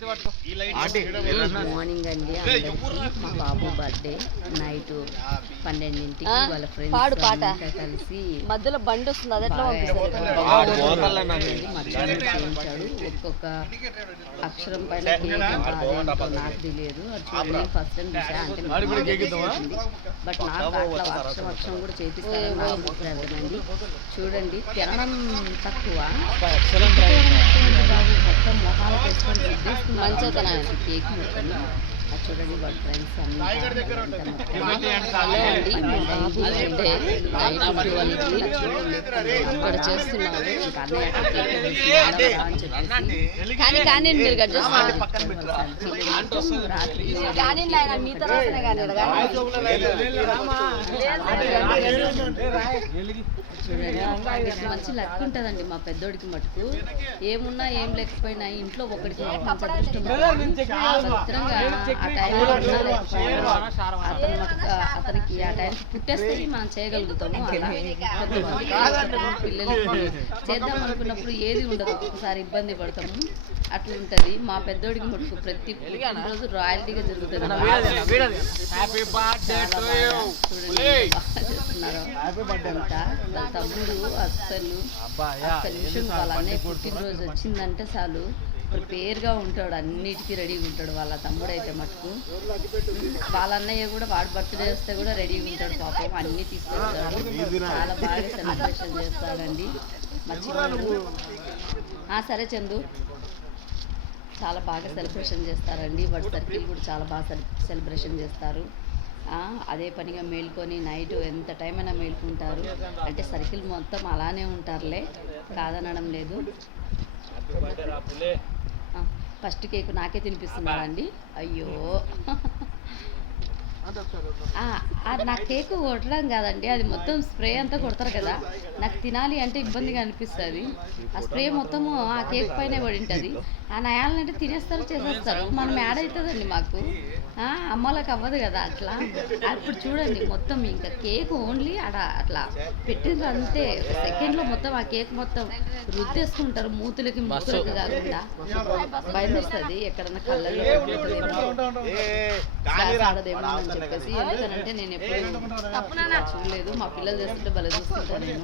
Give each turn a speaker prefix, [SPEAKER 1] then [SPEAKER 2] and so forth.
[SPEAKER 1] Good morning అండి. మా బాబు birthday night పన్నెండింటికి వాళ్ళ ఫ్రెండ్స్ కలిసి
[SPEAKER 2] మధ్యలో బండి వస్తుంది అది ఎట్లా
[SPEAKER 1] చేయించాడు. ఒక్కొక్క అక్షరం పైన నాకు తెలియదు. అది చూడండి ఫస్ట్ టైం చూసా. అంటే బట్ నాకు అట్లా అక్షరం అక్షరం కూడా చేపిస్తారని చూడండి తినడం తక్కువ. బాబు మొత్తం మొహాలకు
[SPEAKER 2] ಗಿಫ್ಟ್
[SPEAKER 1] ಮಂಚತನ ಕೇಕ್ ಮಾಡ್ಕೊಂಡು చూడండి వాళ్ళ ఫ్రెండ్స్
[SPEAKER 2] అండి మా బాబు నైట్ ట్వెల్వ్కి ఇక్కడ
[SPEAKER 1] ఇంకా అన్నయ్య
[SPEAKER 2] కానీ కానీ మీరు కట్ చేస్తున్నారు
[SPEAKER 1] రాత్రి
[SPEAKER 2] కానీ ఆయన కానీ
[SPEAKER 1] మంచి లక్ ఉంటుందండి మా పెద్దోడికి మటుకు ఏమున్నా ఏం లేకపోయినా ఇంట్లో ఉంటుంది. భద్రంగా ఆ టైంలో అతను అతనికి ఆ టైంకి పుట్టేస్తే మనం చేయగలుగుతాము అలా. పిల్లలకి చేద్దాం అనుకున్నప్పుడు ఏది ఉండదు. ఒకసారి ఇబ్బంది పడతాము. అట్లా ఉంటది. మా పెద్దోడికి మటుకు ప్రతి రోజు రాయల్టీగా జరుగుతుంది. తమ్ముడు అస్సలు వాళ్ళ అన్నయ్య పుట్టినరోజు వచ్చిందంటే చాలు. ప్రిపేర్గా ఉంటాడు అన్నిటికీ రెడీగా ఉంటాడు. వాళ్ళ తమ్ముడు అయితే మటుకు. వాళ్ళ అన్నయ్య కూడా వాడు బర్త్డే వస్తే కూడా రెడీగా ఉంటాడు పాపం. అన్నీ తీసుకొస్తాడు. చాలా బాగా సెలబ్రేషన్ చేస్తాడండి. మా సరే చందు. చాలా బాగా సెలబ్రేషన్ చేస్తారండి. వాటి సర్కిల్ కూడా చాలా బాగా సెలబ్రేషన్ చేస్తారు. అదే పనిగా మేల్కొని నైట్ ఎంత టైం అయినా మేల్కుంటారు. అంటే సర్కిల్ మొత్తం అలానే ఉంటారులే. కాదనడం లేదు. ఫస్ట్ కేక్ నాకే తినిపిస్తున్నారా అండి అయ్యో. నా కేక్ కొట్టడం కాదండి అది మొత్తం స్ప్రే అంతా కొడతారు కదా నాకు తినాలి అంటే ఇబ్బందిగా అనిపిస్తుంది ఆ స్ప్రే మొత్తము ఆ కేక్ పైనే పడి ఉంటుంది ఆ నయాలంటే తినేస్తారు చేసేస్తారు మనం యాడ్ అవుతుందండి మాకు ఆ, అమ్మలకు అవ్వదు కదా అట్లా అప్పుడు చూడండి మొత్తం ఇంకా కేక్ ఓన్లీ అడ అట్లా పెట్టిండ్రు అంతే సెకండ్లో మొత్తం ఆ కేక్ మొత్తం రుద్దేసుకుంటారు మూతులకి మూతులకి కాకుండా భయం వేస్తుంది ఎక్కడన్నా కళ్ళల్లో ఆడదేమో చెప్పేసి ఎందుకనంటే నేను ఎప్పుడు చూడలేదు. మా పిల్లలు చేస్తుంటే భలే చూస్తుంటాను నేను